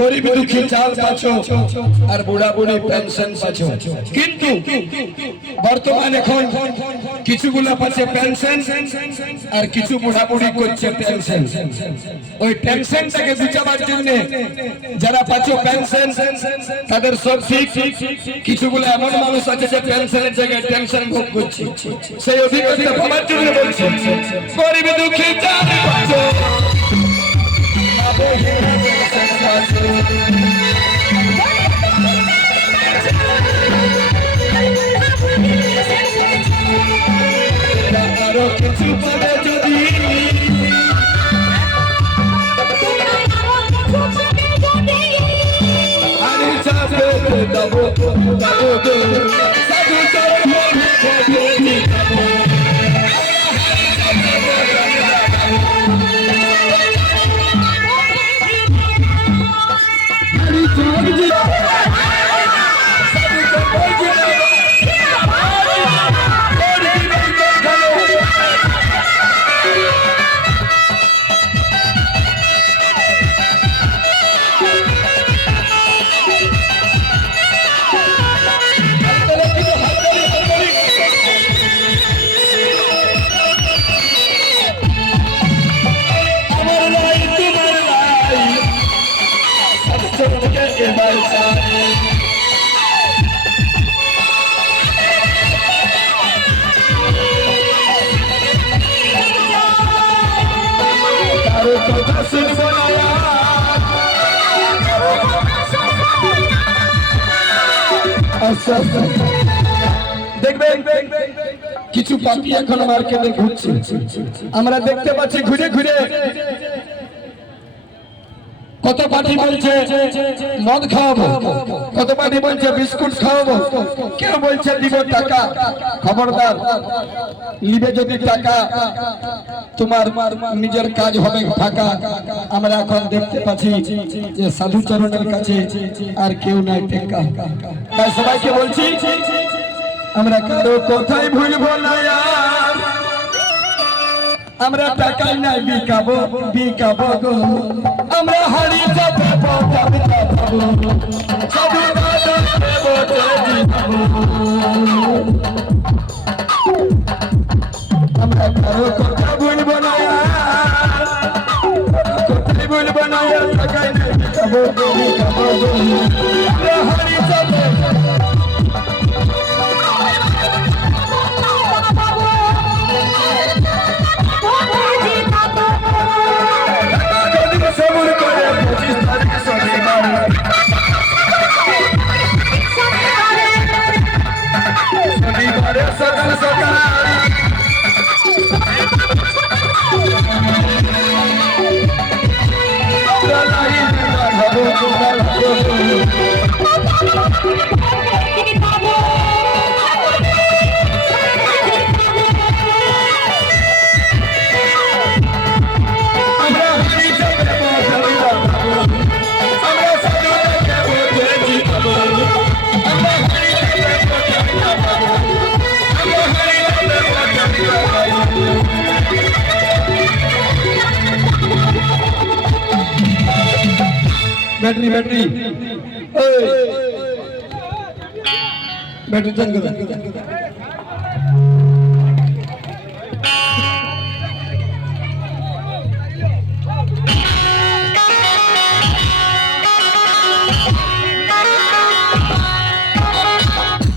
গরিব দুঃখী চাল পাচ্ছো আর বুড়া বুড়ি পেনশন পাচ্ছো, কিন্তু বর্তমান এখন কিছুগুলা পাচ্ছে পেনশন আর কিছু বুড়া বুড়ি করছে টেনশন। ওই টেনশনটাকে বিচাবার জন্য যারা পাচ্ছো পেনশন তাদের সব ঠিক, কিছুগুলো এমন মানুষ আছে যে পেনশনের জায়গায় টেনশন ভোগ করছে। সেই অভিজ্ঞতা পাওয়ার জন্য বলছি গরিব দুঃখী চাল পাচ্ছো আরো কিছু পাবে যদি আরে চাপে দেবো সাধু দেখবেন কিছু পাখি এখন মার্কেটে ঘুরছে, আমরা দেখতে পাচ্ছি ঘুরে ঘুরে কত পাখি বলছে মদ খাওয়াবো, কত পাখি বলছে বিস্কুট খাওয়াবো, কেউ বলছে দিব টাকা। খবরদার, নিবে যদি টাকা তোমার নিজের কাজ হবে ফাঁকা। আমরা এখন দেখতে পাচ্ছি যে সাধুচরণের কাছে আর কেউ নাই টেকা। তাই সবাইকে বলছি আমরা কারো কথাই ভুলবো না, আমরা টাকাই নাই বিকাবো বিকাবো গো, আমরা হারি যাবো সাধু আমরা কারো কথা ভুলবো না, কথাই ভুলবো না, টাকাই নাই বিকাবো বিকাবো গো, আমরা হারি যাবো সকাল সকাল बैटरी बैटरी बैटरी चल गया।